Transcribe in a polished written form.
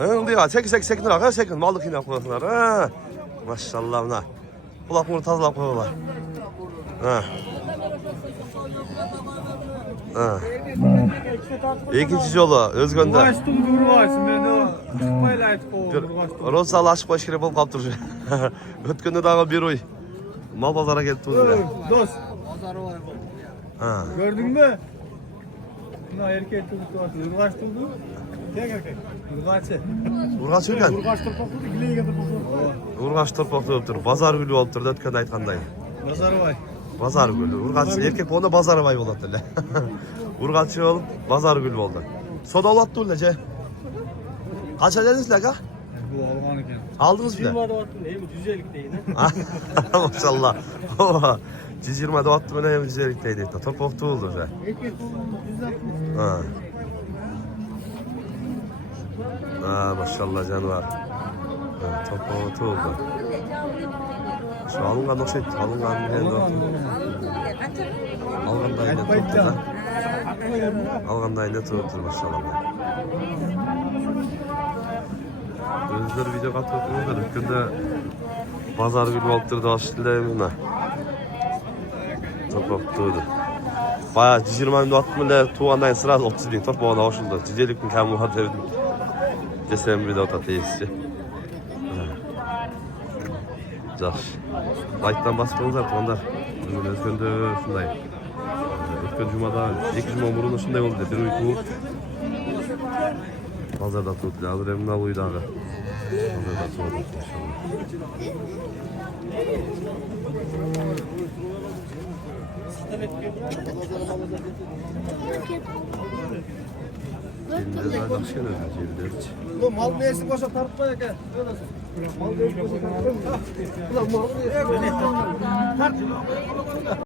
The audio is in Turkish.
Diyor, sekin lira, sekin. Mallık yine koyuyorlar. Maşallah buna. Kulak bunu tazalap koyuyorlar. İkinci yolu Özgön'de. Uğraştım uğraştım ben de çıkmayla aytıp uğraştım. Rosalı aşık baş kere bolup kaptır. Ötkönde dağı bir oy. Mal pazara gelip durdu. Dost. Gördün mü? Buna erkek çocuk var. Urgaç durdu. Tek erkek. Urgaç'ı. Urgaç ülken. Urgaç tırpaklı gileye getirip Urgaç tırpaklı olup dur. Bazar gülü olup dur. Ötkönde aytkanday. Nazarı var. Bazar gülü. Urgaç erkek onda bazar bay oldu dele. Urgaç'ı olup bazar gülü oldu. Soda olattı öyle. Kaç ediniz la ka? Bu Alman iken. Aldınız bile. 20'da attım değil mi? Düzelik değil. Maşallah. 120'de attım öyle hem güzellikteydi. Top oftu oldu be. Erkek oldu. Ha. Ha maşallah canı var. Ha, top oftu oldu. Şu alıngan o şey, alıngan bir yerde oldu. Alıngan da yine tuttu da. Alıngan da yine tuttu maşallah. Özler video katıyorsunuz da dükkanda pazar günü olup durdu aşırılayım da. Top oftuydu. Bayağı 20 bin attım ile tuğandan sıra 30 bin top bana hoşuldu. Cicelik mi kamu var devdim. Desem bir de ota tesisçi. Caş. Like'dan basmanız artık onlar. Özgön'de şundayım. Özgön Cuma'da, 2 Cuma umurunda şunday oldu. Bir uyku. Pazarda tuttu. Hazır emin alıydı abi. Pazarda tuttu inşallah. Şimdi daha başka ne ödeyeceğiz? Mal neyse boşa tartma ya gel. Mal neyse boşa tartma. Mal neyse.